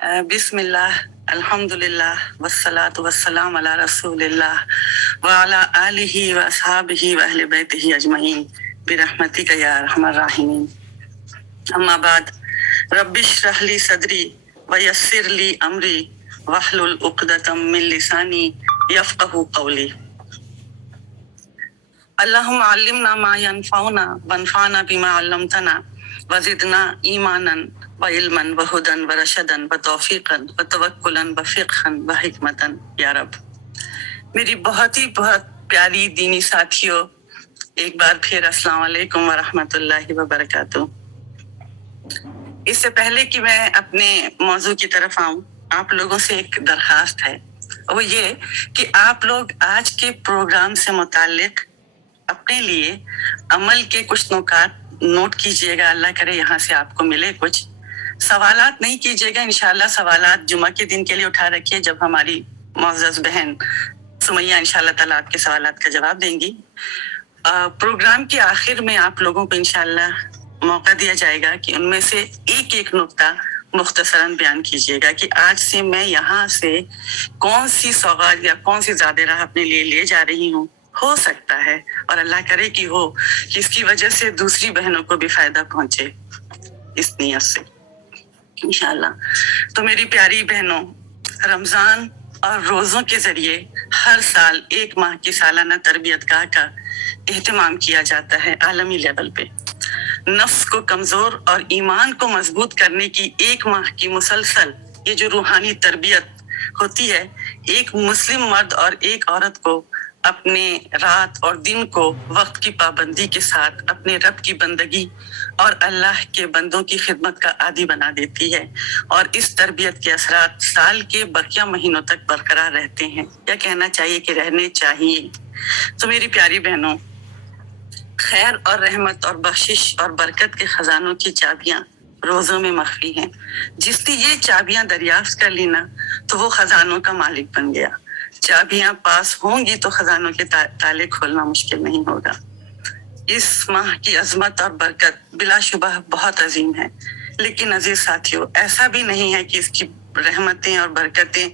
بسم اللہ الحمدللہ والصلاة والسلام علی رسول اللہ وعلی آلہ واصحابہ واہل بیتہ اجمعین برحمتک یا ارحم الراحمین. اما بعد رب اشرح لی صدری ویسر لی امری واحلل عقدۃ من لسانی یفقہوا قولی. اللہم علمنا ما ینفعنا وانفعنا بما علمتنا وزدنا ایمانا وعلما وہدا ورشدا وتوفیقا وتوکلا وفقہا وحکمتا یا رب. میری بہت پیاری دینی ساتھیوں، ایک بار پھر السلام علیکم ورحمۃ اللہ وبرکاتہ. اس سے پہلے کہ میں اپنے موضوع کی طرف آؤں، آپ لوگوں سے ایک درخواست ہے، وہ یہ کہ آپ لوگ آج کے پروگرام سے متعلق اپنے لیے عمل کے کچھ نکات نوٹ کیجئے گا. اللہ کرے یہاں سے آپ کو ملے کچھ. سوالات نہیں کیجئے گا، انشاءاللہ سوالات جمعہ کے دن کے لیے اٹھا رکھیے جب ہماری معزز بہن سمیہ انشاءاللہ تعالیٰ آپ کے سوالات کا جواب دیں گی. پروگرام کے آخر میں آپ لوگوں کو انشاءاللہ موقع دیا جائے گا کہ ان میں سے ایک ایک نقطہ مختصراً بیان کیجئے گا کہ آج سے میں یہاں سے کون سی سوغات یا کون سی زیادہ راہ اپنے لیے لے جا رہی ہوں. ہو سکتا ہے اور اللہ کرے کہ ہو کہ اس کی وجہ سے دوسری بہنوں کو بھی فائدہ پہنچے اس نیت سے انشاءاللہ. تو میری پیاری بہنوں، رمضان اور روزوں کے ذریعے ہر سال ایک ماہ کی سالانہ تربیت گاہ کا اہتمام کیا جاتا ہے عالمی لیول پہ. نفس کو کمزور اور ایمان کو مضبوط کرنے کی ایک ماہ کی مسلسل یہ جو روحانی تربیت ہوتی ہے، ایک مسلم مرد اور ایک عورت کو اپنے رات اور دن کو وقت کی پابندی کے ساتھ اپنے رب کی بندگی اور اللہ کے بندوں کی خدمت کا عادی بنا دیتی ہے، اور اس تربیت کے اثرات سال کے بقیہ مہینوں تک برقرار رہتے ہیں، یا کہنا چاہیے کہ رہنے چاہیے. تو میری پیاری بہنوں، خیر اور رحمت اور بخشش اور برکت کے خزانوں کی چابیاں روزوں میں مخفی ہیں. جس نے یہ چابیاں دریافت کر لی نا تو وہ خزانوں کا مالک بن گیا. چابیاں پاس ہوں گی تو خزانوں کے تالے کھولنا مشکل نہیں ہوگا. اس ماہ کی عظمت اور برکت بلا شبہ بہت عظیم ہے، لیکن عزیز ساتھیوں، ایسا بھی نہیں ہے کہ اس کی رحمتیں اور برکتیں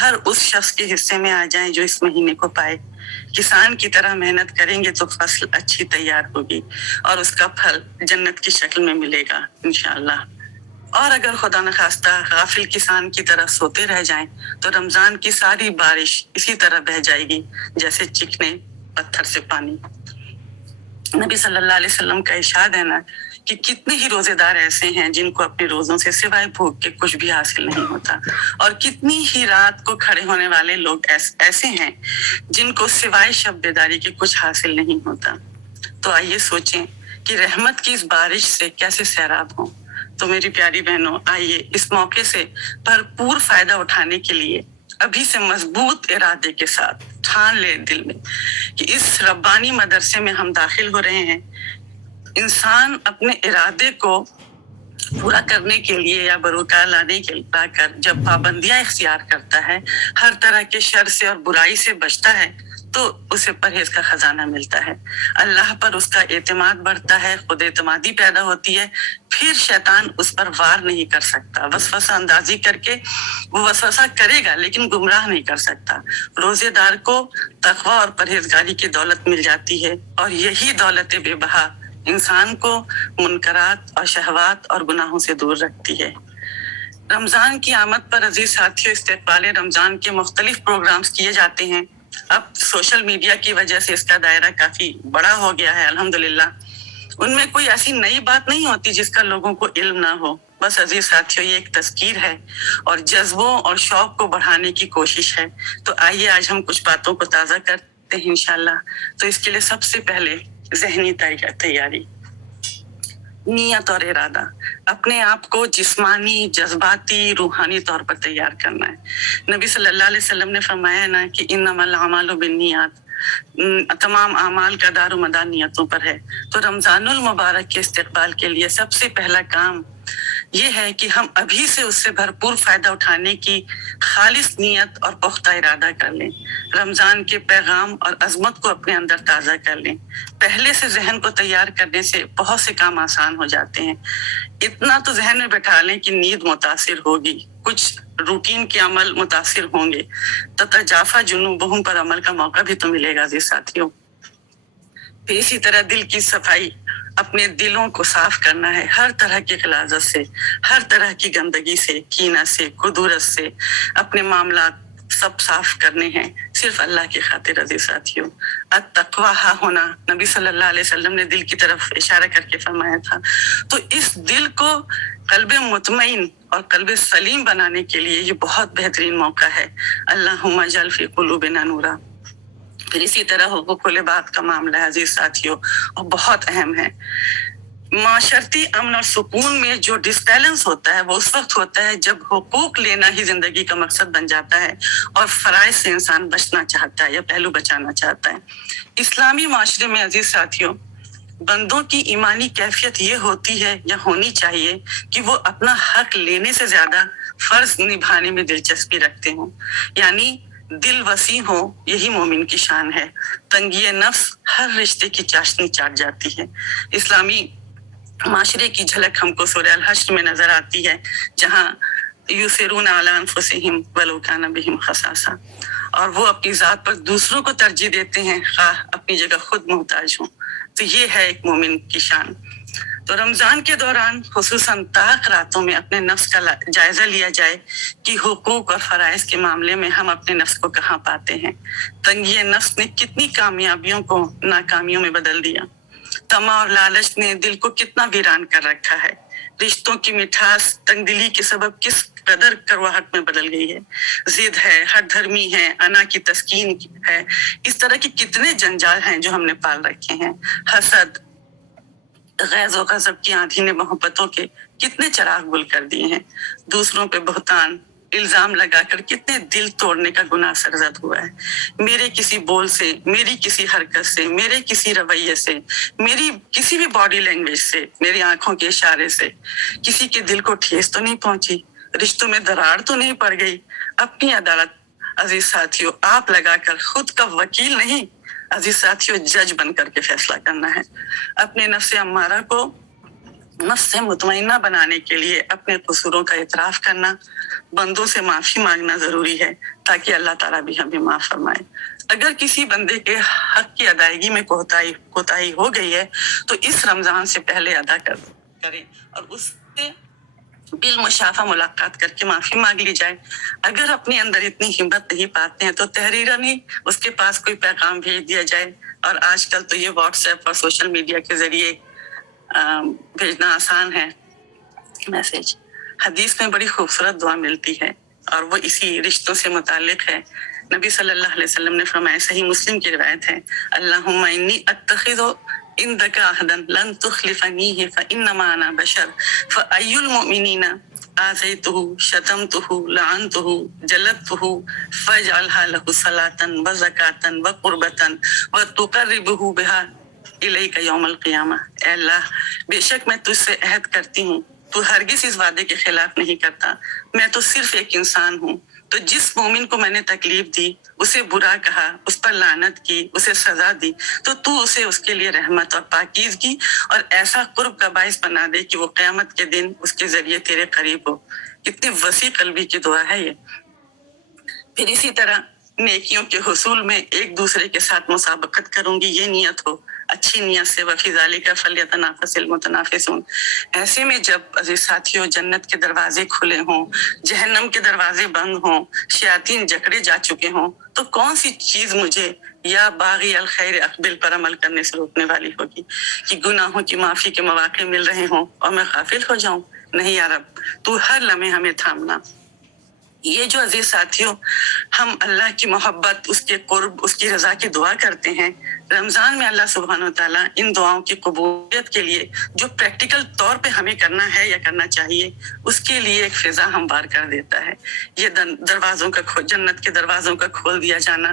ہر اس شخص کے حصے میں آ جائیں جو اس مہینے کو پائے. کسان کی طرح محنت کریں گے تو فصل اچھی تیار ہوگی اور اس کا پھل جنت کی شکل میں ملے گا انشاءاللہ. اور اگر خدا نخواستہ غافل کسان کی طرح سوتے رہ جائیں تو رمضان کی ساری بارش اسی طرح بہ جائے گی جیسے چکنے پتھر سے پانی. نبی صلی اللہ علیہ وسلم کا ارشاد ہے نا کہ کتنے ہی روزے دار ایسے ہیں جن کو اپنے روزوں سے سوائے بھوک کے کچھ بھی حاصل نہیں ہوتا، اور کتنی ہی رات کو کھڑے ہونے والے لوگ ایسے ہیں جن کو سوائے شب بیداری کے کچھ حاصل نہیں ہوتا. تو آئیے سوچیں کہ رحمت کی اس بارش سے کیسے سیراب ہوں. تو میری پیاری بہنوں، آئیے اس موقع سے بھرپور فائدہ اٹھانے کے لیے ابھی سے مضبوط ارادے کے ساتھ ٹھان لے دل میں کہ اس ربانی مدرسے میں ہم داخل ہو رہے ہیں. انسان اپنے ارادے کو پورا کرنے کے لیے یا بروکار لانے کے لیے لا کر جب پابندیاں اختیار کرتا ہے، ہر طرح کے شر سے اور برائی سے بچتا ہے، تو اسے پرہیز کا خزانہ ملتا ہے. اللہ پر اس کا اعتماد بڑھتا ہے، خود اعتمادی پیدا ہوتی ہے. پھر شیطان اس پر وار نہیں کر سکتا. وسوسہ اندازی کر کے وہ وسوسہ کرے گا لیکن گمراہ نہیں کر سکتا. روزے دار کو تقوی اور پرہیزگاری کی دولت مل جاتی ہے، اور یہی دولت بے بہا انسان کو منکرات اور شہوات اور گناہوں سے دور رکھتی ہے. رمضان کی آمد پر عزیز ساتھیوں، استقبال رمضان کے مختلف پروگرامز کیے جاتے ہیں. اب سوشل میڈیا کی وجہ سے اس کا دائرہ کافی بڑا ہو گیا ہے الحمدللہ. ان میں کوئی ایسی نئی بات نہیں ہوتی جس کا لوگوں کو علم نہ ہو. بس عزیز ساتھیوں، یہ ایک تذکیر ہے اور جذبوں اور شوق کو بڑھانے کی کوشش ہے. تو آئیے آج ہم کچھ باتوں کو تازہ کرتے ہیں انشاءاللہ. تو اس کے لیے سب سے پہلے ذہنی تیاری، نیت اور ارادہ. اپنے آپ کو جسمانی، جذباتی، روحانی طور پر تیار کرنا ہے. نبی صلی اللہ علیہ وسلم نے فرمایا نا کہ انما الاعمال بالنیات، تمام اعمال کا دار و مدار نیتوں پر ہے. تو رمضان المبارک کے استقبال کے لیے سب سے پہلا کام یہ ہے کہ ہم ابھی سے اس سے بھرپور فائدہ اٹھانے کی خالص نیت اور پختہ ارادہ کر لیں۔ رمضان کے پیغام اور عظمت کو اپنے اندر تازہ کر لیں۔ پہلے سے ذہن کو تیار کرنے سے بہت سے کام آسان ہو جاتے ہیں۔ اتنا تو ذہن میں بٹھا لیں کہ نیند متاثر ہوگی، کچھ روٹین کے عمل متاثر ہوں گے، تتجافا جنوبہم پر عمل کا موقع بھی تو ملے گا عزیز ساتھیوں۔ پھر اسی طرح دل کی صفائی، اپنے دلوں کو صاف کرنا ہے ہر طرح کی غلاظت سے، ہر طرح کی گندگی سے، کینہ سے، کدورت سے، اپنے معاملات سب صاف کرنے ہیں صرف اللہ کی خاطر عزیز ساتھیوں۔ التقویٰ ہا ہونا، نبی صلی اللہ علیہ وسلم نے دل کی طرف اشارہ کر کے فرمایا تھا۔ تو اس دل کو قلب مطمئن اور قلب سلیم بنانے کے لیے یہ بہت بہترین موقع ہے۔ اللہم اجعل فی قلوبنا نورا۔ پھر اسی طرح حقوق العباد کا معاملہ ہے عزیز ساتھیوں، اور بہت اہم ہے۔ معاشرتی امن اور سکون میں جو ڈسبیلنس ہوتا ہے وہ اس وقت ہوتا ہے جب حقوق لینا ہی زندگی کا مقصد بن جاتا ہے اور فرائض سے انسان بچنا چاہتا ہے یا پہلو بچانا چاہتا ہے۔ اسلامی معاشرے میں عزیز ساتھیوں، بندوں کی ایمانی کیفیت یہ ہوتی ہے یا ہونی چاہیے کہ وہ اپنا حق لینے سے زیادہ فرض نبھانے میں دلچسپی رکھتے ہوں، یعنی دل وسیع ہو، یہی مومن کی شان ہے۔ تنگی نفس ہر رشتے کی چاشنی چاٹ جاتی ہے۔ اسلامی معاشرے کی جھلک ہم کو سورہ الحشر میں نظر آتی ہے، جہاں یُؤْثِرُونَ عَلَىٰ أَنفُسِهِمْ وَلَوْ كَانَ بِهِمْ خَصَاصَةٌ، اور وہ اپنی ذات پر دوسروں کو ترجیح دیتے ہیں خواہ اپنی جگہ خود محتاج ہوں۔ تو یہ ہے ایک مومن کی شان۔ تو رمضان کے دوران خصوصاً طاق راتوں میں اپنے نفس کا جائزہ لیا جائے کہ حقوق اور فرائض کے معاملے میں ہم اپنے نفس کو کہاں پاتے ہیں۔ تنگی نفس نے کتنی کامیابیوں کو ناکامیوں میں بدل دیا۔ طمع اور لالچ نے دل کو کتنا ویران کر رکھا ہے۔ رشتوں کی مٹھاس تنگ دلی کے سبب کس قدر کرواہٹ میں بدل گئی ہے۔ ضد ہے، ہٹ دھرمی ہے، انا کی تسکین ہے، اس طرح کے کتنے جنجال ہیں جو ہم نے پال رکھے ہیں۔ حسد، غیظ و غضب کی آندھی نے محبتوں کے کتنے چراغ گل کر دیے ہیں۔ دوسروں پہ بہتان، الزام لگا کر کتنے دل توڑنے کا گناہ سرزد ہوا ہے۔ میرے کسی بول سے، میری کسی حرکت سے، میرے کسی رویے سے، میری کسی بھی باڈی لینگویج سے، میری آنکھوں کے اشارے سے کسی کے دل کو ٹھیس تو نہیں پہنچی، رشتوں میں دراڑ تو نہیں پڑ گئی۔ اپنی عدالت عزیز ساتھیوں آپ لگا کر خود کا وکیل نہیں عزیز ساتھیوں جج بن کر کے فیصلہ کرنا ہے۔ اپنے نفس امارہ کو نفس سے مطمئنہ بنانے کے لیے اپنے قصوروں کا اعتراف کرنا، بندوں سے معافی مانگنا ضروری ہے تاکہ اللہ تعالیٰ بھی ہمیں معاف فرمائے۔ اگر کسی بندے کے حق کی ادائیگی میں کوتاہی ہو گئی ہے تو اس رمضان سے پہلے ادا کریں اور اس سے بالمشافہ ملاقات کر کے معافی مانگ لی جائے۔ اگر اپنے اندر اتنی ہمت نہیں پاتے ہیں تو تحریراً ہی اس کے پاس کوئی پیغام بھیج دیا جائے، اور آج کل تو یہ واٹس ایپ اور سوشل میڈیا کے ذریعے بھیجنا آسان ہے میسج۔ حدیث میں بڑی خوبصورت دعا ملتی ہے اور وہ اسی رشتوں سے متعلق ہے۔ نبی صلی اللہ علیہ وسلم نے فرمایا، صحیح مسلم کی روایت ہے، اللہم انی اتخذ عندک عہدا لن تخلفنیہ فانما انا بشر فای المؤمنین آذیتہ شتمتہ لعنتہ جلدتہ فاجعلها له صلاة وزکاة وقربة وتقربہ بہا الیک یوم القیامہ۔ اے اللہ، بے شک میں تجھ سے عہد کرتی ہوں، تو ہرگز اس وعدے کے خلاف نہیں کرتا، میں تو صرف ایک انسان ہوں، تو جس مومن کو میں نے تکلیف دی، اسے برا کہا، اس پر لعنت کی، اسے سزا دی، تو اسے اس کے لیے رحمت اور پاکیزگی اور ایسا قرب کا باعث بنا دے کہ وہ قیامت کے دن اس کے ذریعے تیرے قریب ہو۔ کتنی وسیع قلبی کی دعا ہے یہ۔ پھر اسی طرح نیکیوں کے حصول میں ایک دوسرے کے ساتھ مسابقت کروں گی، یہ نیت ہو، اچھی نیت سے، وفی ذالک فلیتنافس المتنافسون۔ ایسے میں جب عزیز ساتھیوں جنت کے دروازے کھلے ہوں، جہنم کے دروازے بند ہوں، شیاطین جکڑے جا چکے ہوں، تو کون سی چیز مجھے یا باغی الخیر اقبل پر عمل کرنے سے روکنے والی ہوگی کہ گناہوں کی معافی کے مواقع مل رہے ہوں اور میں غافل ہو جاؤں؟ نہیں یا رب، تو ہر لمحے ہمیں تھامنا۔ یہ جو عزیز ساتھیوں ہم اللہ کی محبت، اس کے قرب، اس کی رضا کی دعا کرتے ہیں، رمضان میں اللہ سبحانہ وتعالیٰ ان دعاؤں کی قبولیت کے لیے جو پریکٹیکل طور پہ ہمیں کرنا ہے یا کرنا چاہیے، اس کے لیے ایک فضا ہموار کر دیتا ہے۔ یہ دروازوں کا جنت کے دروازوں کا کھول دیا جانا،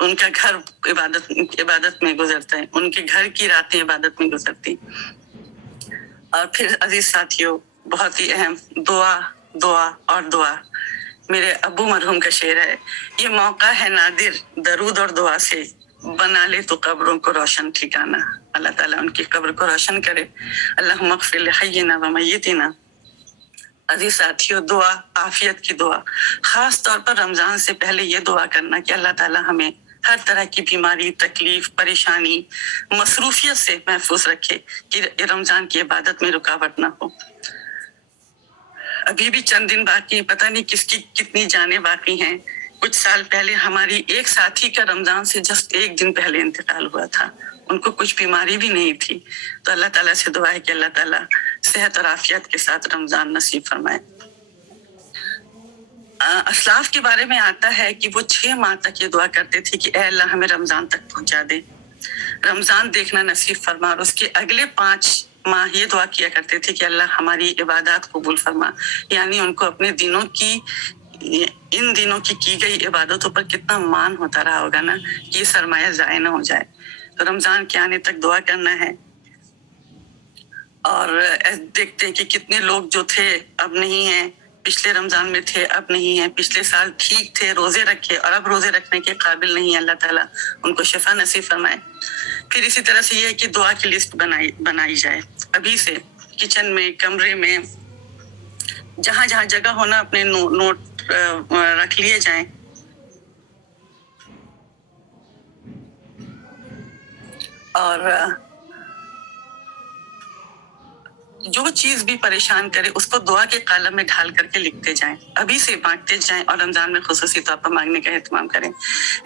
ان کا گھر عبادت میں گزرتا ہے، ان کے گھر کی راتیں عبادت میں گزرتی. اور پھر عزیز ساتھیوں، بہت ہی اہم دعا دعا اور دعا. میرے ابو مرحوم کا شعر ہے، یہ موقع ہے نادر درود اور دعا سے، بنا لے تو قبروں کو روشن ٹھکانا. اللہ تعالیٰ ان کی قبر کو روشن کرے. اللہم اغفر لحینا و میتنا. عزیز ساتھیوں، دعا، عافیت کی دعا. خاص طور پر رمضان سے پہلے یہ دعا کرنا کہ اللہ تعالیٰ ہمیں ہر طرح کی بیماری، تکلیف، پریشانی، مصروفیت سے محفوظ رکھے کہ رمضان کی عبادت میں رکاوٹ نہ ہو. ابھی بھی چند دن باقی، پتہ نہیں کس کی کتنی جانیں باقی ہیں. کچھ سال پہلے ہماری ایک ساتھی کا رمضان سے جسٹ ایک دن پہلے انتقال ہوا تھا. ان کو کچھ بیماری بھی نہیں تھی. تو اللہ تعالیٰ سے دعا ہے کہ اللہ تعالیٰ صحت اور عافیت کے ساتھ رمضان نصیب فرمائے. اسلاف کے بارے میں آتا ہے کہ وہ 6 ماہ تک یہ دعا کرتے تھے کہ اے اللہ ہمیں رمضان تک پہنچا دے، رمضان دیکھنا نصیب فرما. اور اس کے اگلے 5 ماہ یہ دعا کیا کرتے تھے کہ اللہ ہماری عبادات قبول فرما. یعنی ان کو اپنے دنوں کی، ان دنوں کی گئی عبادتوں پر کتنا مان ہوتا رہا ہوگا نا، کہ یہ سرمایہ ضائع نہ ہو جائے. تو رمضان کے آنے تک دعا کرنا ہے. اور دیکھتے ہیں کہ کتنے لوگ جو تھے اب نہیں ہیں، پچھلے رمضان میں تھے اب نہیں ہیں، پچھلے سال ٹھیک تھے، روزے رکھے اور اب روزے رکھنے کے قابل نہیں ہیں. اللہ تعالیٰ ان کو شفا نصیب فرمائے. پھر اسی طرح سے یہ ہے کہ دعا کی لسٹ بنائی جائے ابھی سے، کچن میں، کمرے میں، جہاں جہاں جگہ ہونا اپنے نوٹ رکھ لیے جائیں. اور جو چیز بھی پریشان کرے اس کو دعا کے کالم میں ڈھال کر کے لکھتے جائیں، ابھی سے مانگتے جائیں. اور رمضان میں خصوصی طور پر مانگنے کا اہتمام کریں.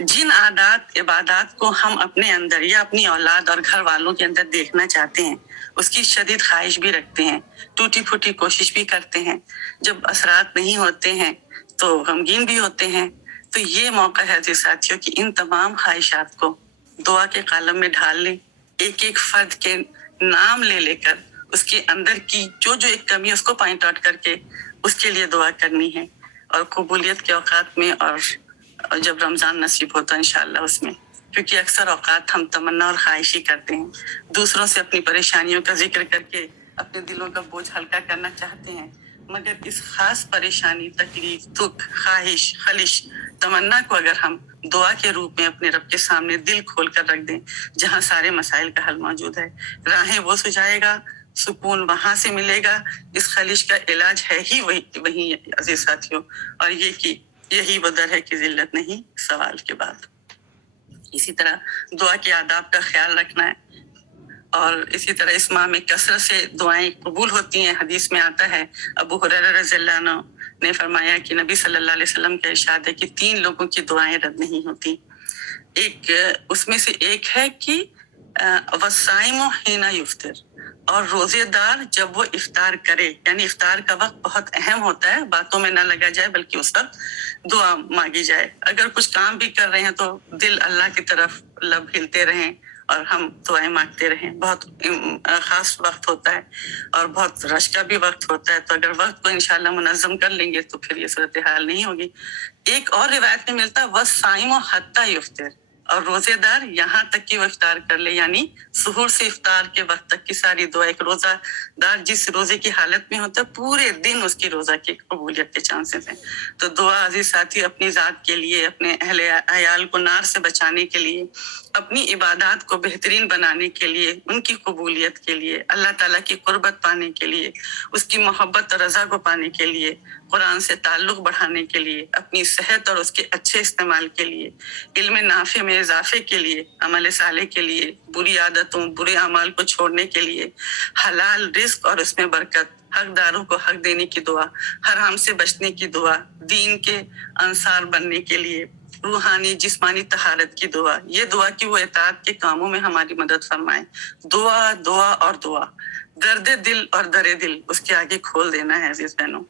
جن عادات، عبادات کو ہم اپنے اندر یا اپنی اولاد اور گھر والوں کے اندر دیکھنا چاہتے ہیں، اس کی شدید خواہش بھی رکھتے ہیں، ٹوٹی پھوٹی کوشش بھی کرتے ہیں، جب اثرات نہیں ہوتے ہیں تو غمگین بھی ہوتے ہیں. تو یہ موقع ہے عزیز ساتھیوں کہ ان تمام خواہشات کو دعا کے کالم میں ڈھال لیں. ایک ایک فرد کے نام لے کر اس کے اندر کی جو ایک کمی ہے اس کو پوائنٹ آؤٹ کر کے اس کے لیے دعا کرنی ہے. اور قبولیت کے اوقات میں اور جب رمضان نصیب ہوتا ہے انشاءاللہ اس میں، کیونکہ اکثر اوقات ہم تمنا اور خواہش ہی کرتے ہیں، دوسروں سے اپنی پریشانیوں کا ذکر کر کے اپنے دلوں کا بوجھ ہلکا کرنا چاہتے ہیں، مگر اس خاص پریشانی، تکلیف، دکھ، خواہش، خلش، تمنا کو اگر ہم دعا کے روپ میں اپنے رب کے سامنے دل کھول کر رکھ دیں، جہاں سارے مسائل کا حل موجود ہے، راہیں وہ سجائے گا، سکون وہاں سے ملے گا. اس خلش کا علاج ہے ہی وہی عزیز ساتھیوں. اور یہ کہ یہی وہ در ہے کہ ذلت نہیں سوال کے بعد. اسی طرح دعا کے آداب کا خیال رکھنا ہے. اور اسی طرح اس ماہ میں کثرت سے دعائیں قبول ہوتی ہیں. حدیث میں آتا ہے، ابو ہریرہ رضی اللہ عنہ نے فرمایا کہ نبی صلی اللہ علیہ وسلم کا ارشاد ہے کہ 3 لوگوں کی دعائیں رد نہیں ہوتی. اس میں سے ایک ہے کہ والصائم حین یفطر، اور روزے دار جب وہ افطار کرے، یعنی افطار کا وقت بہت اہم ہوتا ہے، باتوں میں نہ لگا جائے بلکہ اس وقت دعا مانگی جائے. اگر کچھ کام بھی کر رہے ہیں تو دل اللہ کی طرف لب ہلتے رہیں اور ہم دعائیں مانگتے رہیں. بہت خاص وقت ہوتا ہے اور بہت رش کا بھی وقت ہوتا ہے. تو اگر وقت کو انشاءاللہ منظم کر لیں گے تو پھر یہ صورتحال نہیں ہوگی. ایک اور روایت میں ملتا ہے والصائم حتی یفطر، اور روزے دار یہاں تک کہ وہ افطار کر لے، یعنی سحور سے افطار کے وقت تک کی ساری دعا. ایک روزہ دار جس روزے کی حالت میں ہوتا ہے پورے دن اس کی روزہ کی قبولیت کے چانسز ہیں. تو دعا عزیز ساتھی اپنی ذات کے لیے، اپنے اہل عیال کو نار سے بچانے کے لیے، اپنی عبادات کو بہترین بنانے کے لیے، ان کی قبولیت کے لیے، اللہ تعالیٰ کی قربت پانے کے لیے، اس کی محبت اور رضا کو پانے کے لیے، قرآن سے تعلق بڑھانے کے لیے، اپنی صحت اور اس کے اچھے استعمال کے لیے، علم نافع میں اضافے کے لیے، عمل صالح کے لیے، بری عادتوں، برے اعمال کو چھوڑنے کے لیے، حلال رزق اور اس میں برکت، حقداروں کو حق دینے کی دعا، حرام سے بچنے کی دعا، دین کے انصار بننے کے لیے، روحانی جسمانی طہارت کی دعا. یہ دعا کہ وہ اطاعت کے کاموں میں ہماری مدد فرمائے. دعا دعا اور دعا، درد دل اور در دل اس کے آگے کھول دینا ہے عزیز بہنوں.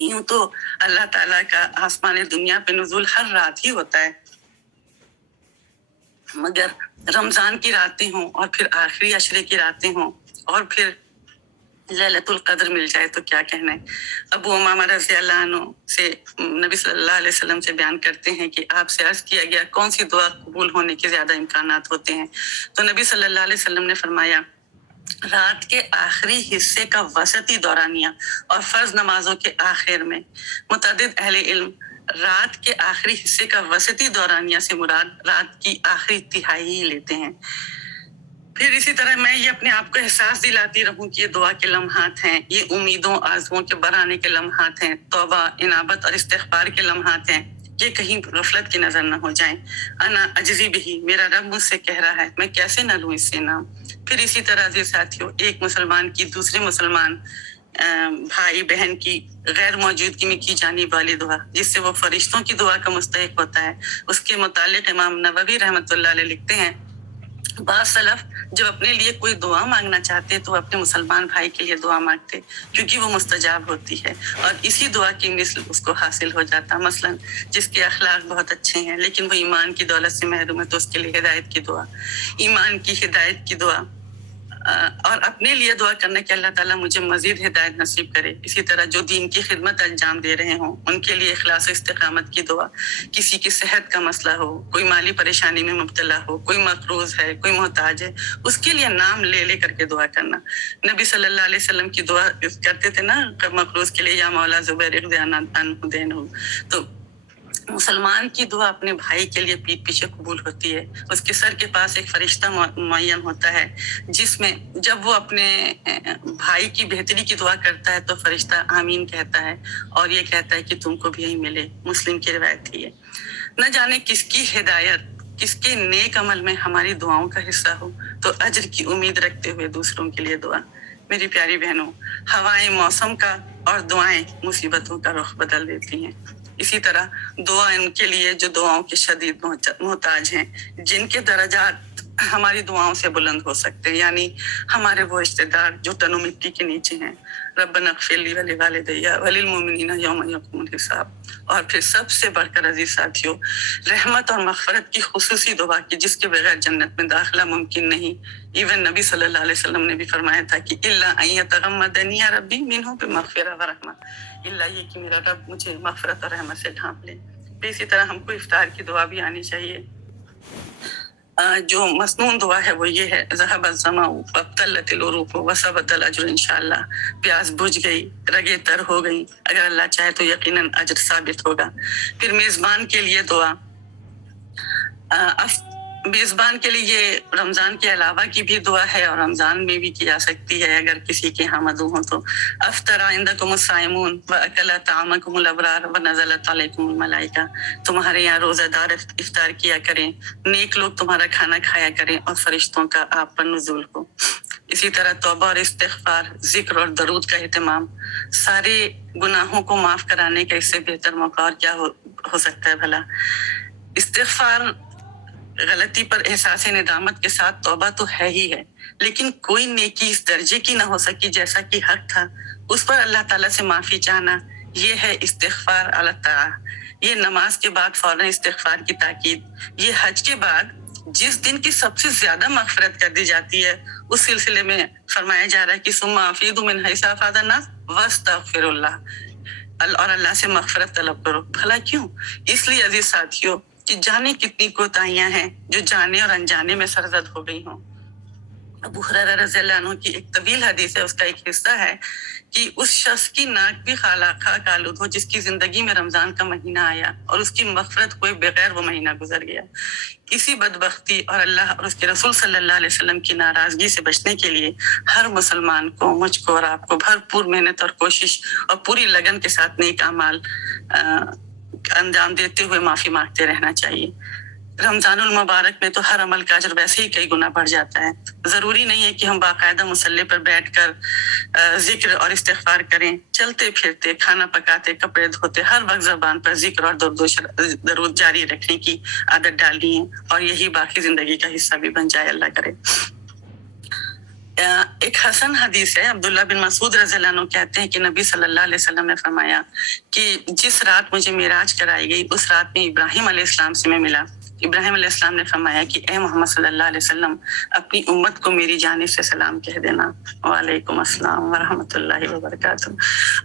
یوں تو اللہ تعالیٰ کا آسمان دنیا پہ نزول ہر رات ہی ہوتا ہے، مگر رمضان کی راتیں ہوں اور پھر آخری عشرے کی راتیں ہوں اور پھر ليلۃ القدر مل جائے تو کیا کہنا ہے۔ ابو امامہ رضی اللہ عنہ سے نبی صلی اللہ علیہ وسلم سے بیان کرتے ہیں کہ آپ سے عرض کیا گیا کون سی دعا قبول ہونے کے زیادہ امکانات ہوتے ہیں، تو نبی صلی اللہ علیہ وسلم نے فرمایا رات کے آخری حصے کا وسطی دورانیہ اور فرض نمازوں کے آخر میں۔ متعدد اہل علم رات کے آخری حصے کا وسطی دورانیہ سے مراد رات کی آخری تہائی ہی لیتے ہیں۔ پھر اسی طرح میں یہ اپنے آپ کو احساس دلاتی رہوں کہ یہ دعا کے لمحات ہیں، یہ امیدوں آرزوؤں کے بڑھانے کے لمحات ہیں، توبہ انابت اور استغفار کے لمحات ہیں، یہ کہیں غفلت کی نظر نہ ہو جائیں۔ انا اجزی بہی، میرا رب مجھ سے کہہ رہا ہے، میں کیسے نہ لوں اس سے نام۔ پھر اسی طرح عزیز ساتھیوں، ایک مسلمان کی دوسرے مسلمان بھائی بہن کی غیر موجودگی میں کی جانے والی دعا جس سے وہ فرشتوں کی دعا کا مستحق ہوتا ہے، اس کے متعلق امام نووی رحمۃ اللہ علیہ لکھتے ہیں بعض سلف جب اپنے لیے کوئی دعا مانگنا چاہتے تو وہ اپنے مسلمان بھائی کے لیے دعا مانگتے کیونکہ وہ مستجاب ہوتی ہے اور اسی دعا کی مثل اس کو حاصل ہو جاتا۔ مثلا جس کے اخلاق بہت اچھے ہیں لیکن وہ ایمان کی دولت سے محروم ہے تو اس کے لیے ہدایت کی دعا، ایمان کی ہدایت کی دعا، اور اپنے لیے دعا کرنا کہ اللہ تعالیٰ مجھے مزید ہدایت نصیب کرے۔ اسی طرح جو دین کی خدمت انجام دے رہے ہوں ان کے لیے اخلاص و استقامت کی دعا، کسی کی صحت کا مسئلہ ہو، کوئی مالی پریشانی میں مبتلا ہو، کوئی مقروض ہے، کوئی محتاج ہے، اس کے لیے نام لے لے کر کے دعا کرنا۔ نبی صلی اللہ علیہ وسلم کی دعا کرتے تھے نا مقروض کے لیے، یا مولا زبیر اقضی عنہ دینہ۔ تو مسلمان کی دعا اپنے بھائی کے لیے پیٹھ پیچھے قبول ہوتی ہے۔ اس کے سر کے پاس ایک فرشتہ معین ہوتا ہے جس میں جب وہ اپنے بھائی کی بہتری کی دعا کرتا ہے تو فرشتہ آمین کہتا ہے اور یہ کہتا ہے کہ تم کو بھی یہی ملے۔ مسلم کی روایت ہے۔ نہ جانے کس کی ہدایت کس کے نیک عمل میں ہماری دعاؤں کا حصہ ہو تو اجر کی امید رکھتے ہوئے دوسروں کے لیے دعا۔ میری پیاری بہنوں، ہوائیں موسم کا اور دعائیں مصیبتوں کا رخ بدل دیتی ہیں۔ اسی طرح دعا ان کے لیے جو دعاؤں کے شدید محتاج ہیں، جن کے درجات ہماری دعاؤں سے بلند ہو سکتے ہیں، یعنی ہمارے وہ رشتے دار جو تن و مٹی کے نیچے ہیں۔ ربنا اغفر لی ولوالدی وللمؤمنین یوم یقوم الحساب۔ اور پھر سب سے بڑھ کر عزیز ساتھیوں، رحمت اور مغفرت کی خصوصی دعا کی جس کے بغیر جنت میں داخلہ ممکن نہیں۔ ایون نبی صلی اللہ علیہ وسلم نے بھی فرمایا تھا کہ الا ان یتغمدنی ربی منہ بمغفرہ ورحمہ، الا یہ کہ میرا رب مجھے مغفرت اور رحمت سے ڈھانپ لے۔ اسی طرح ہم کو افطار کی دعا بھی آنی چاہیے۔ جو مسنون دعا ہے وہ یہ ہے، ذهب الظمأ وابتلت العروق وثبت الاجر انشاءاللہ۔ پیاس بجھ گئی، رگیں تر ہو گئی، اگر اللہ چاہے تو یقیناً اجر ثابت ہوگا۔ پھر میزبان کے لیے دعا، میزبان کے لیے یہ رمضان کے علاوہ کی بھی دعا ہے اور رمضان میں بھی کی جا سکتی ہے اگر کسی کے یہاں مدعو ہوں تو۔ افطر عندکم الصائمون واکل طعامکم الابرار ونزلت علیکم الملائکہ، تمہارے یہاں روزہ دار افطار کیا کریں، نیک لوگ تمہارا کھانا کھایا کریں اور فرشتوں کا آپ پر نزول ہو۔ اسی طرح توبہ اور استغفار، ذکر اور درود کا اہتمام، سارے گناہوں کو معاف کرانے کا اس سے بہتر موقع اور کیا ہو سکتا ہے بھلا۔ استغفار غلطی پر احساس ندامت کے ساتھ توبہ تو ہے ہی ہے، لیکن کوئی نیکی اس درجے کی نہ ہو سکی جیسا کہ حق تھا، اس پر اللہ تعالیٰ سے معافی چاہنا، یہ ہے استغفار علی الطاعہ۔ یہ نماز کے بعد فوراً استغفار کی تاکید، یہ حج کے بعد جس دن کی سب سے زیادہ مغفرت کر دی جاتی ہے اس سلسلے میں فرمایا جا رہا ہے کہ ثم افیضوا من حیث افاض الناس واستغفروا اللہ، اور اللہ سے مغفرت طلب کرو۔ بھلا کیوں؟ اس لیے عزیز ساتھیوں کہ جانے کتنی کوتاہیاں ہیں جو جانے اور انجانے میں سرزد ہو گئی ہوں۔ ابو ہریرہ رضی اللہ عنہ کی ایک طویل حدیث ہے، اس کا ایک حصہ ہے کہ اس شخص کی ناک بھی خاک آلود ہو جس کی زندگی میں رمضان کا مہینہ آیا اور اس کی مغفرت ہوئے بغیر وہ مہینہ گزر گیا۔ اسی بدبختی اور اللہ اور اس کے رسول صلی اللہ علیہ وسلم کی ناراضگی سے بچنے کے لیے ہر مسلمان کو، مجھ کو اور آپ کو بھرپور محنت اور کوشش اور پوری لگن کے ساتھ نیک اعمال انجام دیتے ہوئے معافی مانگتے رہنا چاہیے۔ رمضان المبارک میں تو ہر عمل کا اجر ویسے ہی کئی گنا بڑھ جاتا ہے۔ ضروری نہیں ہے کہ ہم باقاعدہ مصلی پر بیٹھ کر ذکر اور استغفار کریں، چلتے پھرتے، کھانا پکاتے، کپڑے دھوتے، ہر وقت زبان پر ذکر اور درود جاری رکھنے کی عادت ڈالنی ہے اور یہی باقی زندگی کا حصہ بھی بن جائے، اللہ کرے۔ ایک حسن حدیث ہے، عبداللہ بن مسعود رضی اللہ عنہ کہتے ہیں کہ نبی صلی اللہ علیہ وسلم نے فرمایا کہ جس رات مجھے معراج کرائی گئی اس رات میں ابراہیم علیہ السلام سے میں ملا۔ ابراہیم علیہ السلام نے فرمایا کہ اے محمد صلی اللہ علیہ وسلم اپنی امت کو میری جانب سے سلام کہہ دینا، وعلیکم السلام ورحمۃ اللہ وبرکاتہ،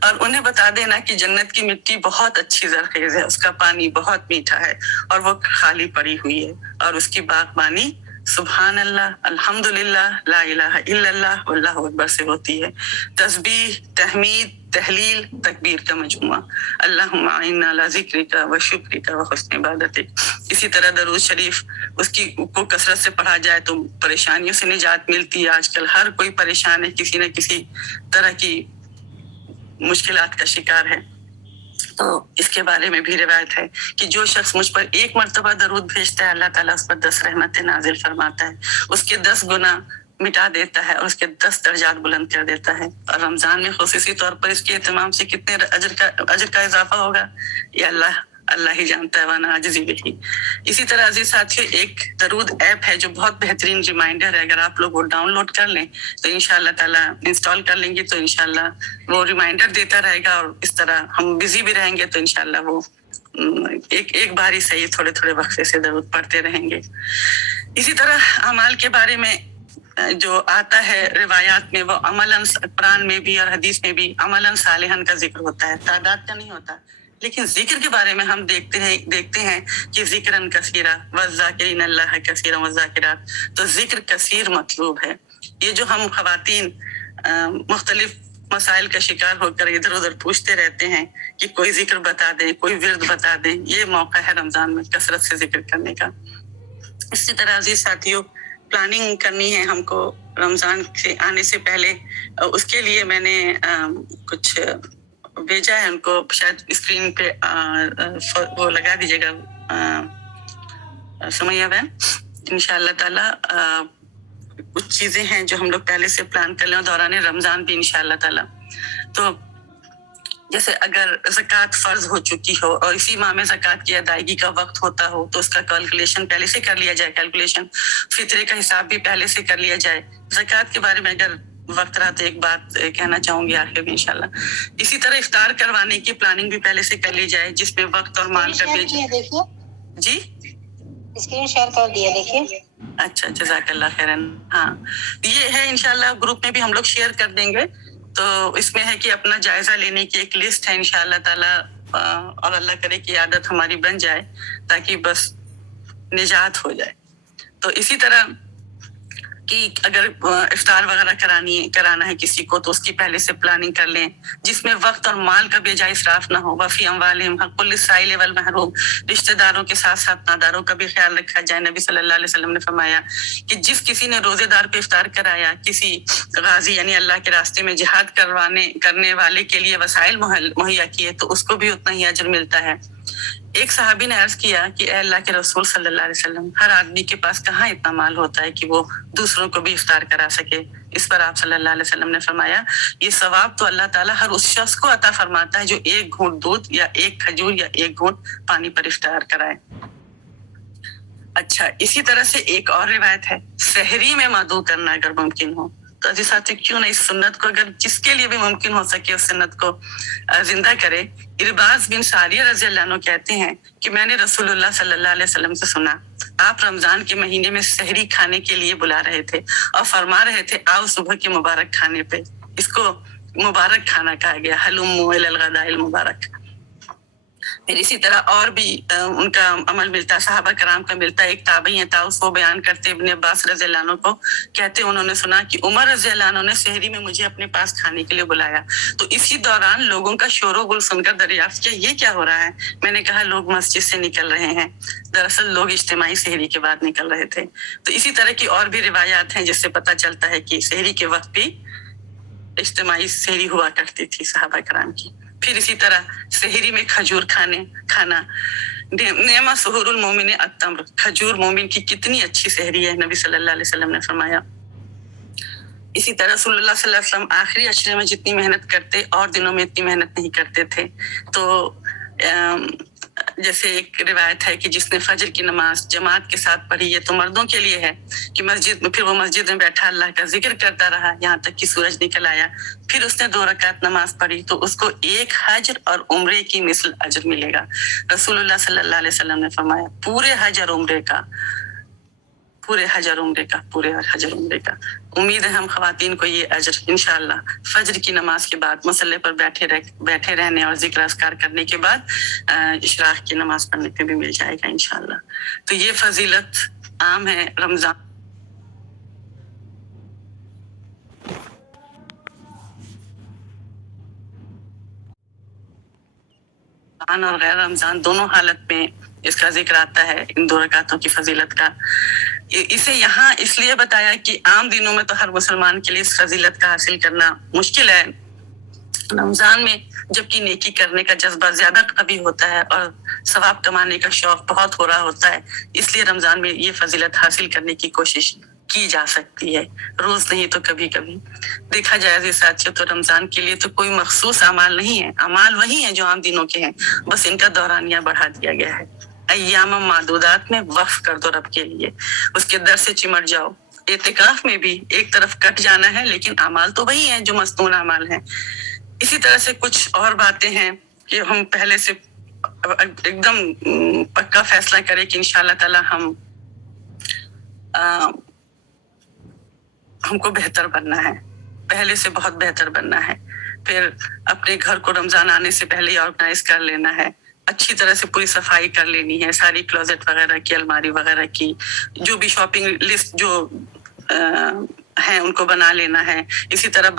اور انہیں بتا دینا کہ جنت کی مٹی بہت اچھی زرخیز ہے، اس کا پانی بہت میٹھا ہے اور وہ خالی پڑی ہوئی ہے، اور اس کی باغبانی سبحان اللہ، الحمدللہ، لا الہ الا اللہ، واللہ اکبر سے ہوتی ہے، تسبیح، تحمید، تحلیل، تکبیر کا مجموعہ، اللہم اعنا علی ذکرک و شکرک و حسن عبادتک۔ اسی طرح درود شریف اس کی کو کثرت سے پڑھا جائے تو پریشانیوں سے نجات ملتی ہے۔ آج کل ہر کوئی پریشان ہے، کسی نہ کسی طرح کی مشکلات کا شکار ہے، تو اس کے بارے میں بھی روایت ہے کہ جو شخص مجھ پر ایک مرتبہ درود بھیجتا ہے، اللہ تعالیٰ اس پر 10 رحمتیں نازل فرماتا ہے، اس کے 10 گناہ مٹا دیتا ہے اور اس کے 10 درجات بلند کر دیتا ہے۔ اور رمضان میں خصوصی طور پر اس کے اہتمام سے کتنے اجر کا اضافہ ہوگا یہ اللہ ہی جانتا ہے، وانا عاجزی بھی۔ اسی طرح عزیز ساتھیو، ایک درود ایپ ہے جو بہت بہترین ریمائنڈر ہے، اگر آپ لوگ وہ ڈاؤن لوڈ کر لیں تو انشاءاللہ تعالیٰ انسٹال کر لیں گے تو انشاءاللہ وہ ریمائنڈر دیتا رہے گا، اور اس طرح ہم بزی بھی رہیں گے تو انشاءاللہ وہ ایک بار ہی صحیح تھوڑے تھوڑے وقفے سے درود پڑھتے رہیں گے۔ اسی طرح اعمال کے بارے میں جو آتا ہے روایات میں، وہ عملاً قرآن میں بھی اور حدیث میں بھی عملاً صالحاً کا ذکر ہوتا ہے، تعداد کا نہیں ہوتا، لیکن ذکر کے بارے میں ہم دیکھتے ہیں کہ ذکراً کثیرا والذاکرین اللہ کثیرا والذاکرات، تو ذکر کثیر مطلوب ہے۔ یہ جو ہم خواتین مختلف مسائل کا شکار ہو کر ادھر ادھر پوچھتے رہتے ہیں کہ کوئی ذکر بتا دیں، کوئی ورد بتا دیں، یہ موقع ہے رمضان میں کثرت سے ذکر کرنے کا۔ اسی طرح عزیز ساتھیوں، پلاننگ کرنی ہے ہم کو رمضان سے آنے سے پہلے، اس کے لیے میں نے کچھ بھیجا ہے ان کو، شاید اسکرین پہ وہ لگا دیجیے گا سمیہ بہن، انشاءاللہ تعالیٰ کچھ چیزیں ہیں جو ہم لوگ پہلے سے پلان کر لیں دوران رمضان بھی انشاءاللہ تعالیٰ۔ تو جیسے اگر زکوٰۃ فرض ہو چکی ہو اور اسی ماہ میں زکوٰۃ کی ادائیگی کا وقت ہوتا ہو تو اس کا کیلکولیشن پہلے سے کر لیا جائے، کیلکولیشن فطرے کا حساب بھی پہلے سے کر لیا جائے۔ زکوٰۃ کے بارے میں اگر وقت رہا تو ایک بات کہنا چاہوں گی آخر میں انشاءاللہ۔ اسی طرح افطار کروانے کی پلاننگ بھی پہلے سے کر لی جائے، جس میں وقت اور مال کا جی اسکرین شیئر کر دیا دیکھیے۔ اچھا، جزاک اللہ خیراً۔ ہاں یہ ہے، انشاءاللہ گروپ میں بھی ہم لوگ شیئر کر دیں گے، تو اس میں ہے کہ اپنا جائزہ لینے کی ایک لسٹ ہے انشاءاللہ تعالیٰ، اور اللہ کرے کہ عادت ہماری بن جائے تاکہ بس نجات ہو جائے۔ تو اسی طرح کہ اگر افطار وغیرہ کرانا ہے کسی کو تو اس کی پہلے سے پلاننگ کر لیں، جس میں وقت اور مال کا بے جا اسراف نہ ہو۔ وفی اموالہم حق للسائل والمحروم، رشتہ داروں کے ساتھ ساتھ ناداروں کا بھی خیال رکھا جائے۔ نبی صلی اللہ علیہ وسلم نے فرمایا کہ جس کسی نے روزے دار پہ افطار کرایا، کسی غازی یعنی اللہ کے راستے میں جہاد کرنے والے کے لیے وسائل مہیا کیے تو اس کو بھی اتنا ہی اجر ملتا ہے۔ ایک صحابی نے عرض کیا کہ اے اللہ کے رسول صلی اللہ علیہ وسلم، ہر آدمی کے پاس کہاں اتنا مال ہوتا ہے کہ وہ دوسروں کو بھی افطار کرا سکے؟ اس پر آپ صلی اللہ علیہ وسلم نے فرمایا، یہ ثواب تو اللہ تعالیٰ ہر اس شخص کو عطا فرماتا ہے جو ایک گھونٹ دودھ یا ایک کھجور یا ایک گھونٹ پانی پر افطار کرائے۔ اچھا، اسی طرح سے ایک اور روایت ہے، سحری میں مدعو کرنا اگر ممکن ہو تو عزیز ساتھی کیوں نہ اس سنت کو، اگر جس کے لیے بھی ممکن ہو سکے اس سنت کو زندہ کرے۔ ارباز بن ساریہ رضی اللہ عنہ کہتے ہیں کہ میں نے رسول اللہ صلی اللہ علیہ وسلم سے سنا، آپ رمضان کے مہینے میں سحری کھانے کے لیے بلا رہے تھے اور فرما رہے تھے آؤ صبح کے مبارک کھانے پہ۔ اس کو مبارک کھانا کہا گیا، حلموا الی الغداء المبارک۔ پھر اسی طرح اور بھی ان کا عمل ملتا ہے، صحابہ کرام کا ملتا ہے۔ ایک تابعی ہیں طاؤس، وہ بیان کرتے ابن عباس رضی اللہ عنہ کو، کہتے انہوں نے سنا کہ عمر رضی اللہ عنہ نے سحری میں مجھے اپنے پاس کھانے کے لیے بلایا، تو اسی دوران لوگوں کا شور و گل سن کر دریافت کیا یہ کیا ہو رہا ہے؟ میں نے کہا لوگ مسجد سے نکل رہے ہیں، دراصل لوگ اجتماعی سحری کے بعد نکل رہے تھے۔ تو اسی طرح کی اور بھی روایات ہیں جس سے پتہ چلتا ہے کہ سحری کے وقت بھی اجتماعی سحری ہوا کرتی تھی صحابہ کرام کی۔ پھر اسی طرح سحری میں کھجور کھانا، نعمہ سحور المومن التمر، کھجور مومن کی کتنی اچھی سحری ہے، نبی صلی اللہ علیہ وسلم نے فرمایا۔ اسی طرح رسول اللہ صلی اللہ علیہ وسلم آخری عشرے میں جتنی محنت کرتے اور دنوں میں اتنی محنت نہیں کرتے تھے، تو جیسے ایک روایت ہے کہ جس نے فجر کی نماز جماعت کے ساتھ پڑھی، یہ تو مردوں کے لیے ہے کہ مسجد میں، پھر وہ مسجد میں بیٹھا اللہ کا ذکر کرتا رہا یہاں تک کہ سورج نکل آیا، پھر اس نے 2 رکعت نماز پڑھی تو اس کو 1 حج اور عمرے کی مثل اجر ملے گا۔ رسول اللہ صلی اللہ علیہ وسلم نے فرمایا پورے حج اور عمرے کا، پورے حج اور عمرے کا۔ امید ہے ہم خواتین کو یہ اجر انشاءاللہ فجر کی نماز کے بعد مصلی پر بیٹھے رہنے اور ذکر اذکار کرنے کے بعد اشراق کی نماز پڑھنے پہ بھی مل جائے گا انشاءاللہ۔ تو یہ فضیلت عام ہے رمضان اور غیر رمضان دونوں حالت میں اس کا ذکر آتا ہے، ان 2 رکعتوں کی فضیلت کا۔ اسے یہاں اس لیے بتایا کہ عام دنوں میں تو ہر مسلمان کے لیے اس فضیلت کا حاصل کرنا مشکل ہے، رمضان میں جبکہ نیکی کرنے کا جذبہ زیادہ قوی ہوتا ہے اور ثواب کمانے کا شوق بہت ہو رہا ہوتا ہے، اس لیے رمضان میں یہ فضیلت حاصل کرنے کی کوشش کی جا سکتی ہے، روز نہیں تو کبھی کبھی۔ دیکھا جائے عزیز ساتھیو تو رمضان کے لیے تو کوئی مخصوص اعمال نہیں ہے، اعمال وہی ہیں جو عام دنوں کے ہیں، بس ان کا دورانیہ بڑھا دیا گیا ہے۔ ایام معدودات میں وقف کر دو رب کے لیے، اس کے در سے چمٹ جاؤ۔ اعتکاف میں بھی ایک طرف کٹ جانا ہے لیکن اعمال تو وہی ہیں جو مستون اعمال ہیں۔ اسی طرح سے کچھ اور باتیں ہیں کہ ہم پہلے سے ایک دم پکا فیصلہ کریں کہ انشاءاللہ تعالی ہم کو بہتر بننا ہے، پہلے سے بہت بہتر بننا ہے۔ پھر اپنے گھر کو رمضان آنے سے پہلے ہی آرگنائز کر لینا ہے، اچھی طرح سے پوری صفائی کر لینی ہے، ساری کلوزٹ وغیرہ کی، الماری وغیرہ کی، جو بھی شاپنگ لسٹ جو ہیں ان کو بنا لینا ہے۔ اسی طرح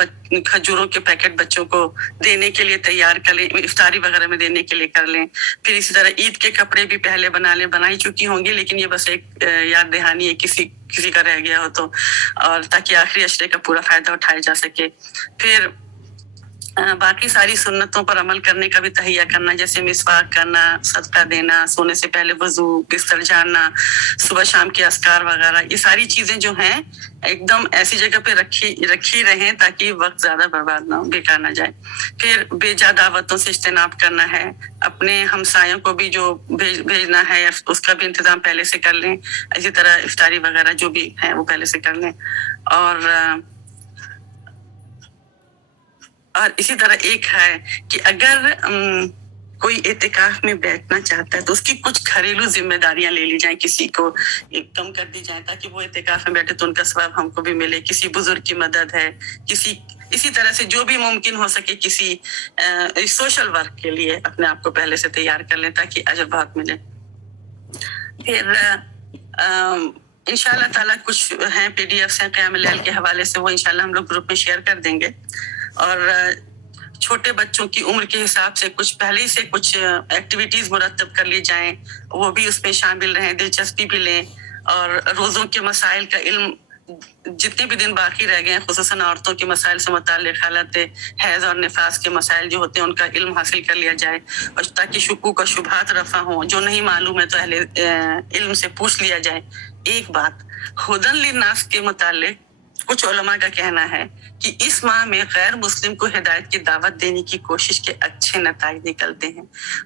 کھجوروں کے پیکٹ بچوں کو دینے کے لیے تیار کر لیں، افطاری وغیرہ میں دینے کے لیے کر لیں۔ پھر اسی طرح عید کے کپڑے بھی پہلے بنا لیں، بنا ہی چکی ہوں گی لیکن یہ بس ایک یاد دہانی ہے کسی کا رہ گیا ہو تو، اور تاکہ آخری عشرے کا پورا فائدہ اٹھایا جا سکے۔ پھر باقی ساری سنتوں پر عمل کرنے کا بھی تہیہ کرنا، جیسے مسواک کرنا، صدقہ دینا، سونے سے پہلے وضو، بستر جھاڑنا، صبح شام کے اذکار وغیرہ، یہ ساری چیزیں جو ہیں ایک دم ایسی جگہ پہ رکھی رہیں تاکہ وقت زیادہ برباد نہ ہو، بیکار نہ جائے۔ پھر بے جا دعوتوں سے اجتناب کرنا ہے، اپنے ہمسایوں کو بھی جو بھیجنا ہے اس کا بھی انتظام پہلے سے کر لیں، اسی طرح افطاری وغیرہ جو بھی ہے وہ پہلے سے کر لیں۔ اور اسی طرح ایک ہے کہ اگر کوئی اعتکاف میں بیٹھنا چاہتا ہے تو اس کی کچھ گھریلو ذمہ داریاں لے لی جائیں، کسی کو کم کر دی جائیں تاکہ وہ اعتکاف میں بیٹھے تو ان کا ثواب ہم کو بھی ملے، کسی بزرگ کی مدد ہے، اسی طرح سے جو بھی ممکن ہو سکے کسی سوشل ورک کے لیے اپنے آپ کو پہلے سے تیار کر لیں تاکہ اجر بہت ملے۔ پھر انشاءاللہ تعالیٰ کچھ ہیں PDF ہیں قیام اللیل کے حوالے سے، وہ انشاءاللہ ہم لوگ گروپ میں شیئر کر دیں گے۔ اور چھوٹے بچوں کی عمر کے حساب سے پہلے سے کچھ ایکٹیویٹیز مرتب کر لی جائیں، وہ بھی اس میں شامل رہیں، دلچسپی بھی لیں، اور روزوں کے مسائل کا علم جتنے بھی دن باقی رہ گئے ہیں، خصوصاً عورتوں کے مسائل سے متعلق، حالت حیض اور نفاس کے مسائل جو ہوتے ہیں ان کا علم حاصل کر لیا جائے، اور تاکہ شکوک اور شبہات رفع ہوں، جو نہیں معلوم ہے تو اہل علم سے پوچھ لیا جائے۔ ایک بات ہدن للناس کے متعلق کچھ علماء کا کہنا ہے کہ اس ماہ میں غیر مسلم کو ہدایت کی دعوت دینے کی کوشش کے اچھے نتائج نکلتے ہیں۔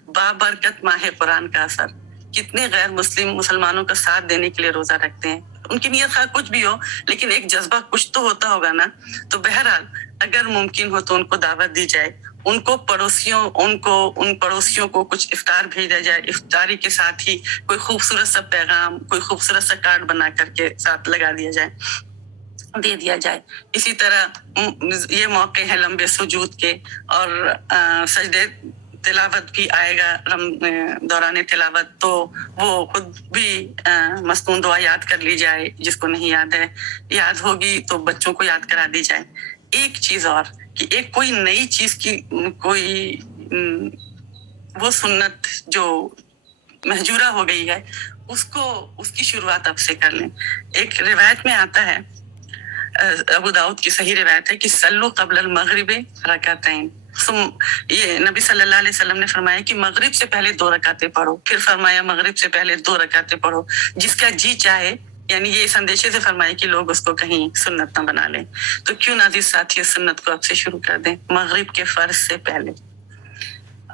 بابرکت ماہ قرآن کا اثر، کتنے غیر مسلمانوں کا ساتھ دینے کے لیے روزہ رکھتے ہیں، ان کی نیت خواہ کچھ بھی ہو لیکن ایک جذبہ کچھ تو ہوتا ہوگا نا۔ تو بہرحال اگر ممکن ہو تو ان کو دعوت دی جائے، ان پڑوسیوں کو کچھ افطار بھیجا جائے، افطاری کے ساتھ ہی کوئی خوبصورت سا پیغام، کوئی خوبصورت سا کارڈ بنا کر کے ساتھ لگا دے دیا جائے۔ اسی طرح یہ موقع ہے لمبے سجود کے، اور سجدے تلاوت بھی آئے گا دوران تلاوت، تو وہ خود بھی مسنون دعا یاد کر لی جائے، جس کو نہیں یاد ہے، یاد ہوگی تو بچوں کو یاد کرا دی جائے۔ ایک چیز اور کہ ایک کوئی نئی چیز کی کوئی وہ سنت جو مہجورہ ہو گئی ہے اس کی شروعات اب سے کر لیں۔ ایک روایت میں آتا ہے، ابو داؤد کی صحیح روایت ہے کہ صلو قبل المغرب رکعتین، یہ نبی صلی اللہ علیہ وسلم نے فرمایا کہ مغرب سے پہلے 2 رکعتیں پڑھو، پھر فرمایا مغرب سے پہلے 2 رکعتیں پڑھو، جس کا جی چاہے، یعنی یہ اس اندیشے سے فرمایا کہ لوگ اس کو کہیں سنت نہ بنا لیں۔ تو کیوں نہ عزیز ساتھی سنت کو اب سے شروع کر دیں، مغرب کے فرض سے پہلے۔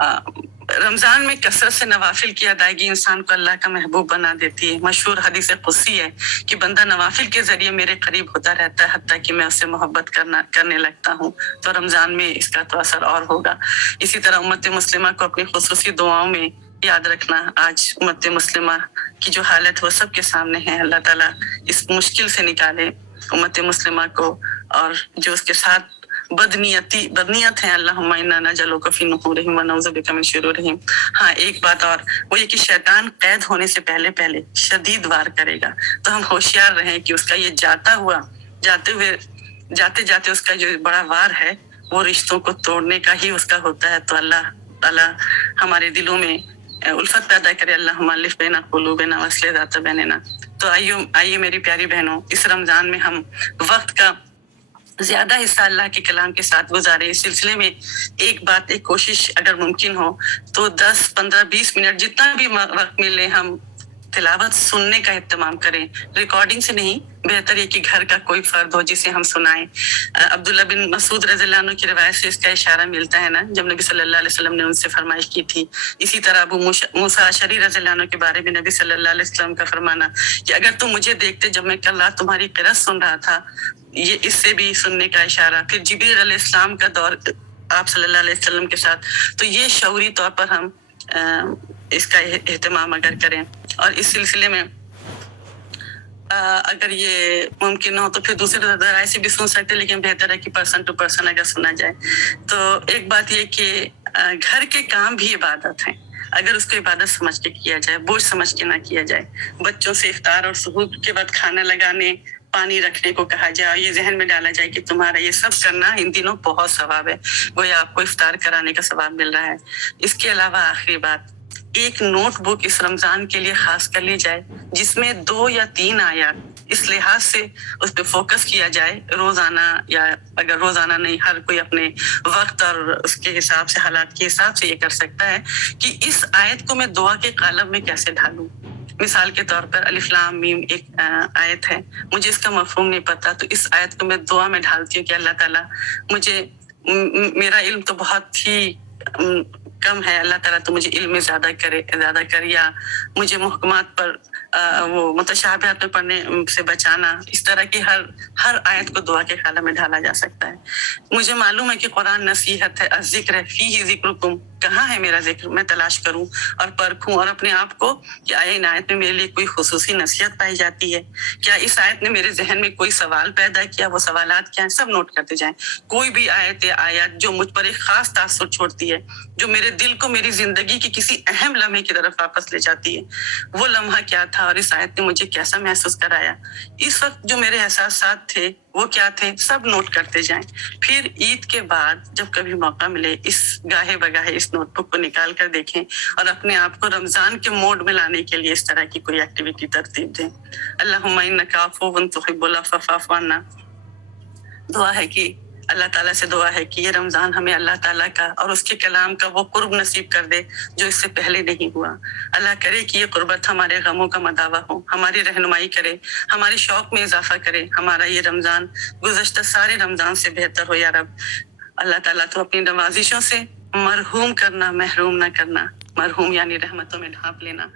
رمضان میں کثرت سے نوافل کی ادائیگی انسان کو اللہ کا محبوب بنا دیتی ہے. مشہور حدیث قدسی ہے کہ بندہ نوافل کے ذریعے میرے قریب ہوتا رہتا ہے حتیٰ کہ میں اس سے محبت کرنے لگتا ہوں. تو رمضان میں اس کا تو اثر اور ہوگا. اسی طرح امت مسلمہ کو اپنی خصوصی دعاؤں میں یاد رکھنا. آج امت مسلمہ کی جو حالت وہ سب کے سامنے ہے. اللہ تعالیٰ اس مشکل سے نکالے امت مسلمہ کو، اور جو اس کے ساتھ بدنیت ہے اللہم انا نجعلک فی نحورہم ونعوذ بک من شرورہم. ہاں ایک بات اور، وہ یہ کہ شیطان قید ہونے سے پہلے شدید وار کرے گا. تو ہم ہوشیار رہیں کہ اس کا یہ جاتے جاتے اس کا جو بڑا وار ہے وہ رشتوں کو توڑنے کا ہی اس کا ہوتا ہے. تو اللہ تعالیٰ ہمارے دلوں میں الفت پیدا کرے. اللہم الف بین قلوبنا واصلح ذات بیننا. تو آئیے میری پیاری بہنوں، اس رمضان میں ہم وقت کا زیادہ حصہ اللہ کے کلام کے ساتھ گزارے. اس سلسلے میں ایک کوشش اگر ممکن ہو تو 10 15 20 منٹ جتنا بھی وقت ملے ہم تلاوت سننے کا اہتمام کریں. ریکارڈنگ سے نہیں، بہتر یہ کہ گھر کا کوئی فرد ہو جسے ہم سنائیں. عبداللہ بن مسعود رضی اللہ عنہ کی روایت سے اس کا اشارہ ملتا ہے نا، جب نبی صلی اللہ علیہ وسلم نے ان سے فرمائش کی تھی. اسی طرح ابو موسیٰ اشعری رضی اللہ عنہ کے بارے میں نبی صلی اللہ علیہ وسلم کا فرمانا کہ اگر تم مجھے دیکھتے جب میں کل رات تمہاری قرأت سن رہا تھا، یہ اس سے بھی سننے کا اشارہ. پھر جبریل علیہ السلام کا دور آپ صلی اللہ علیہ وسلم کے ساتھ. تو یہ شعوری طور پر ہم اس کا اہتمام اگر کریں، اور اس سلسلے میں اگر یہ ممکن ہو تو پھر دوسرے ذرائع سے بھی سن سکتے، لیکن بہتر ہے کہ پرسن ٹو پرسن اگر سنا جائے. تو ایک بات یہ کہ گھر کے کام بھی عبادت ہیں، اگر اس کو عبادت سمجھ کے کیا جائے، بوجھ سمجھ کے نہ کیا جائے. بچوں سے افطار اور سحور کے بعد کھانا لگانے، پانی رکھنے کو کہا جائے، اور یہ ذہن میں ڈالا جائے کہ تمہارا یہ سب کرنا ان دنوں بہت ثواب ہے، گویا آپ کو افطار کرانے کا ثواب مل رہا ہے. اس کے علاوہ آخری بات، ایک نوٹ بک اس رمضان کے لیے خاص کر لی جائے جس میں 2 یا 3 آیات اس لحاظ سے اس پہ فوکس کیا جائے روزانہ، یا اگر روزانہ نہیں ہر کوئی اپنے وقت اور اس کے حساب سے، حالات کے حساب سے یہ کر سکتا ہے کہ اس آیت کو میں دعا کے قالب میں کیسے ڈھالوں. مثال کے طور پر الف لام میم ایک آیت ہے، مجھے اس کا مفہوم نہیں پتا، تو اس آیت کو میں دعا میں ڈھالتی ہوں کہ اللہ تعالیٰ مجھے، میرا علم تو بہت ہی کم ہے، اللہ تعالیٰ تو مجھے علم میں زیادہ کر، یا مجھے محکمات پر وہ متشابہات میں پڑھنے سے بچانا. اس طرح کی ہر آیت کو دعا کے خالہ میں ڈالا جا سکتا ہے. مجھے معلوم ہے کہ قرآن نصیحت ہے، الذکر فیہ ذکرکم، کہاں ہے میرا ذکر، میں تلاش کروں اور پرکھوں، اور اپنے آپ کو کہ آیا ان آیت میں میرے لیے کوئی خصوصی نصیحت پائی جاتی ہے، کیا اس آیت نے میرے ذہن میں کوئی سوال پیدا کیا، وہ سوالات کیا ہیں، سب نوٹ کرتے جائیں. کوئی بھی آیت جو مجھ پر ایک خاص تاثر چھوڑتی ہے، جو میرے دل کو میری زندگی کی کسی اہم لمحے کی طرف واپس لے جاتی ہے، وہ لمحہ کیا تھا اور اس آیت نے مجھے کیسا محسوس کرایا، اس وقت جو میرے احساسات تھے وہ کیا تھے، سب نوٹ کرتے جائیں. پھر عید کے بعد جب کبھی موقع ملے اس گاہے بگاہے اس نوٹ بک کو نکال کر دیکھیں اور اپنے آپ کو رمضان کے موڈ میں لانے کے لیے اس طرح کی کوئی ایکٹیویٹی ترتیب دیں. اللہم انک عفو تحب العفو فاعف عنا. دعا ہے کہ اللہ تعالیٰ سے دعا ہے کہ یہ رمضان ہمیں اللہ تعالیٰ کا اور اس کے کلام کا وہ قرب نصیب کر دے جو اس سے پہلے نہیں ہوا. اللہ کرے کہ یہ قربت ہمارے غموں کا مداوا ہو، ہماری رہنمائی کرے، ہمارے شوق میں اضافہ کرے. ہمارا یہ رمضان گزشتہ سارے رمضان سے بہتر ہو یا رب. اللہ تعالیٰ تو اپنی نوازشوں سے مرحوم کرنا، محروم نہ کرنا. مرحوم یعنی رحمتوں میں ڈھانپ لینا.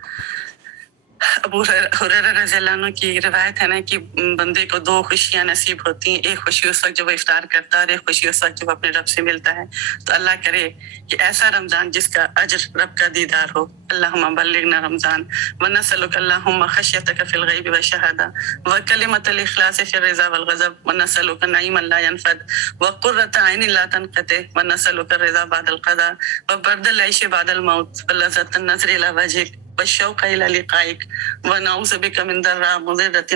ابو ہریرہ رضی اللہ عنہ کی روایت ہے نا کہ بندے کو 2 خوشیاں نصیب ہوتی ہیں، ایک خوشی اس وقت جب وہ افطار کرتا ہے اور ایک خوشی اس وقت جب وہ اپنے رب سے ملتا ہے. تو اللہ کرے کہ ایسا رمضان جس کا اجر رب کا دیدار ہو. اللہم بلغنا رمضان ونسألک اللہم خشیتک فی الغیب والشہادہ وکلمۃ الاخلاص فی الرضا والغضب ونسألک نعیما لا ينفد وقرۃ عین لا تنقطع ونسألک الرضا بعد القضاء وبرد العیش بعد الموت ولذۃ النظر الی وجهک والشوق إلى لقائك ونعوذ بك من ضراء مضرة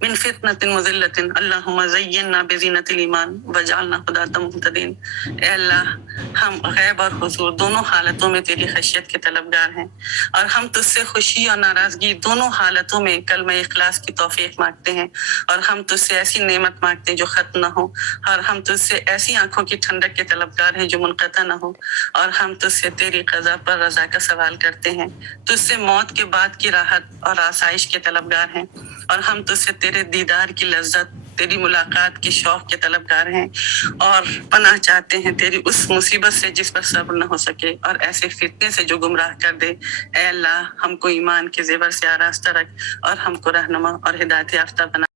من فتنة مضلة اللہم زینا بزینت الایمان وجعلنا ہداة مہتدین. اے اللہ، ہم غیب اور حضور دونوں حالتوں میں تیری خشیت کے طلبگار ہیں، اور ہم تجھ سے خوشی اور ناراضگی دونوں حالتوں میں کلمہ اخلاص کی توفیق مانگتے ہیں، اور ہم تجھ سے ایسی نعمت مانگتے ہیں جو ختم نہ ہو، اور ہم تجھ سے ایسی آنکھوں کی ٹھنڈک کے طلبگار ہیں جو منقطع نہ ہو، اور ہم تجھ سے تیری قضا پر رضا کا سوال کرتے ہیں. تجھ سے موت کے بعد کی راحت اور آسائش کے طلبگار ہیں، اور ہم تجھ سے تیرے دیدار کی لذت تیری ملاقات کی شوق کے طلبگار ہیں اور پناہ چاہتے ہیں تیری اس مصیبت سے جس پر صبر نہ ہو سکے اور ایسے فتنے سے جو گمراہ کر دے۔ اے اللہ ہم کو ایمان کے زیور سے آراستہ رکھ اور ہم کو رہنما اور ہدایت یافتہ بنا۔